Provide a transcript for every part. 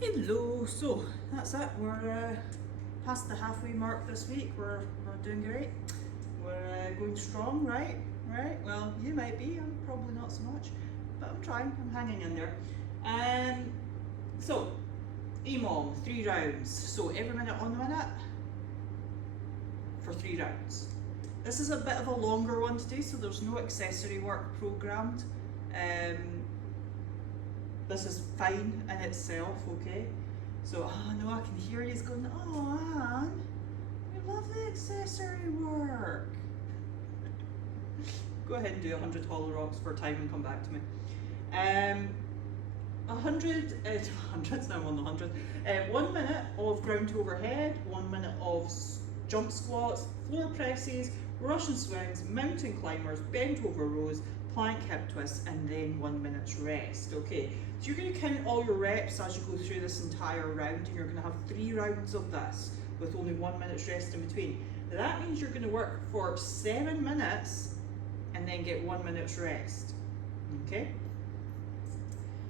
Hello, so that's it. We're past the halfway mark this week. We're doing great. We're going strong, right? Right? Well, you might be. I'm probably not so much, but I'm trying. I'm hanging in there. So, EMOM, 3 rounds. So every minute on the minute for 3 rounds. This is a bit of a longer one to do, so there's no accessory work programmed. This is fine in itself, okay? So, no, I can hear you going, oh, Anne, you love the accessory work. Go ahead and do 100 hollow rocks for time and come back to me. 100's now on the 100. 1 minute of ground to overhead, 1 minute of jump squats, floor presses, Russian swings, mountain climbers, bent over rows, plank hip twists, and then 1 minute's rest, okay? So you're going to count all your reps as you go through this entire round, and you're going to have 3 rounds of this with only 1 minute's rest in between. Now that means you're going to work for 7 minutes and then get 1 minute's rest, okay?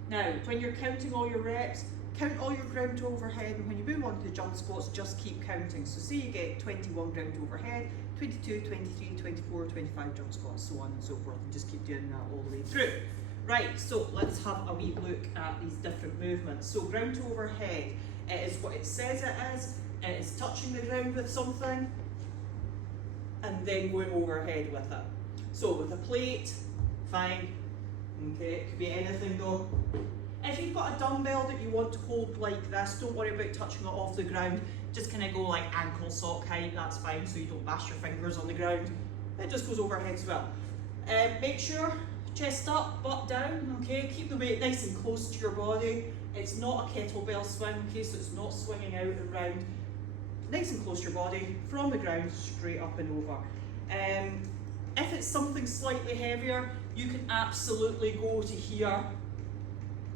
Now, when you're counting all your reps, count all your ground to overhead, and when you move on to the jump squats, just keep counting. So say you get 21 ground to overhead, 22, 23, 24, 25 jump squats, so on and so forth, and just keep doing that all the way through. Right, so let's have a wee look at these different movements. So ground to overhead, it is what it says it is. It is touching the ground with something and then going overhead with it. So with a plate, fine. Okay, it could be anything though. If you've got a dumbbell that you want to hold like this, don't worry about touching it off the ground. Just kind of go like ankle sock height, that's fine, so you don't bash your fingers on the ground. It just goes overhead as well. Make sure chest up, butt down, okay? Keep the weight nice and close to your body. It's not a kettlebell swing, okay? So it's not swinging out and round. Nice and close to your body, from the ground, straight up and over. If it's something slightly heavier, you can absolutely go to here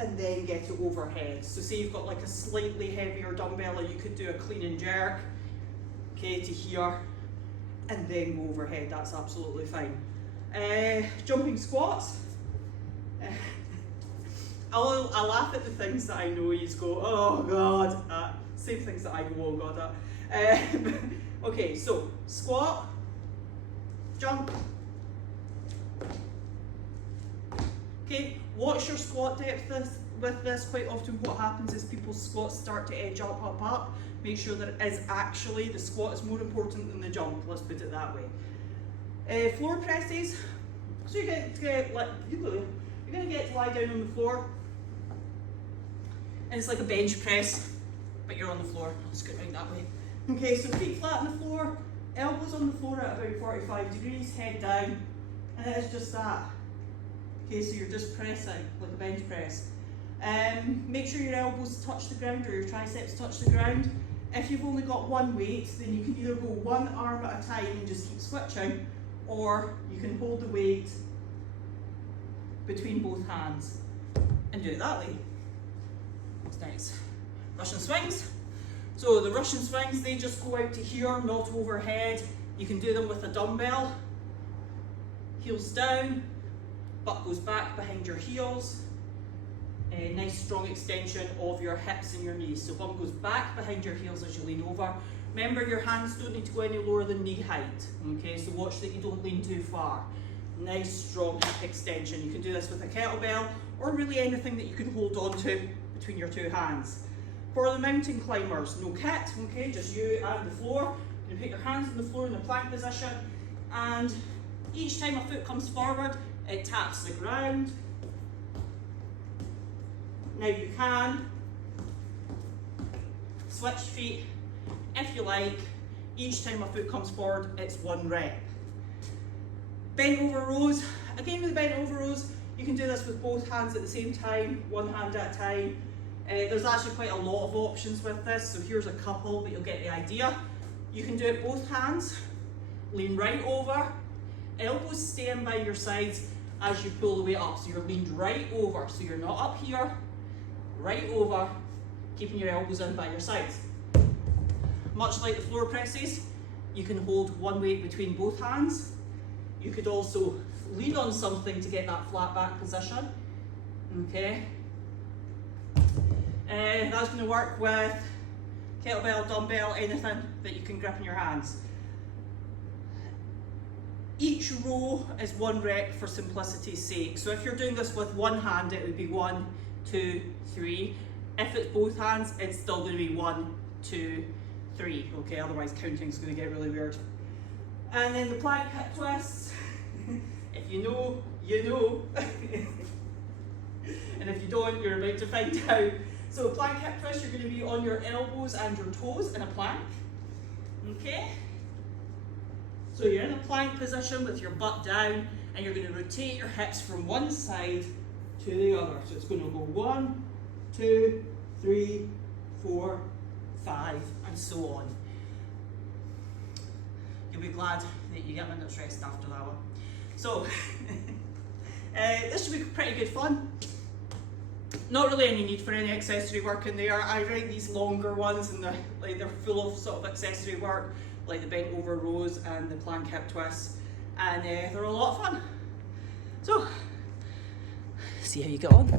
and then get it overhead. So say you've got like a slightly heavier dumbbell, you could do a clean and jerk, okay, to here, and then go overhead, that's absolutely fine. Jumping squats. I'll laugh at the things that I know you go, oh God, same things that I go, oh God, okay, so squat, jump. Okay, what's your squat depth with this? Quite often what happens is people's squats start to edge up. Make sure that it is actually, the squat is more important than the jump, let's put it that way. Floor presses, so you're going to get to lie down on the floor, and it's like a bench press, but you're on the floor. Let's go right that way. Okay, so feet flat on the floor, elbows on the floor at about 45 degrees, head down, and it is just that. Okay, so you're just pressing, like a bench press. Make sure your elbows touch the ground or your triceps touch the ground. If you've only got one weight, then you can either go one arm at a time and just keep switching, or you can hold the weight between both hands and do it that way. That's nice. Russian swings. So the Russian swings, they just go out to here, not overhead. You can do them with a dumbbell. Heels down, butt goes back behind your heels. A nice strong extension of your hips and your knees. So bum goes back behind your heels as you lean over. Remember, your hands don't need to go any lower than knee height. Okay, so watch that you don't lean too far. Nice strong hip extension. You can do this with a kettlebell or really anything that you can hold on to between your 2 hands. For the mountain climbers, no kit, okay, just you and the floor. You put your hands on the floor in the plank position, and each time a foot comes forward, it taps the ground. Now you can switch feet if you like. Each time a foot comes forward, it's 1 rep. Bent over rows. Again with the bent over rows, you can do this with both hands at the same time, 1 hand at a time. There's actually quite a lot of options with this, so here's a couple, but you'll get the idea. You can do it both hands, lean right over, elbows staying by your sides as you pull the weight up. So you're leaned right over, so you're not up here, right over, keeping your elbows in by your sides. Much like the floor presses, you can hold 1 weight between both hands. You could also lean on something to get that flat back position, okay? That's going to work with kettlebell, dumbbell, anything that you can grip in your hands. Each row is 1 rep for simplicity's sake. So if you're doing this with one hand, it would be 1, 2, 3. If it's both hands, it's still going to be 1, 2, 3. Okay, otherwise counting is going to get really weird. And then the plank hip twists. If you know, you know. And if you don't, you're about to find out. So plank hip twist, you're going to be on your elbows and your toes in a plank. Okay? So you're in a plank position with your butt down, and you're going to rotate your hips from one side to the other. So it's going to go 1, 2, 3, 4, 5, and so on. You'll be glad that you get a minute's rest after that one. So, this should be pretty good fun. Not really any need for any accessory work in there. I write these longer ones and they're full of sort of accessory work, like the bent over rows and the plank hip twists, and they're a lot of fun. So, see how you get on.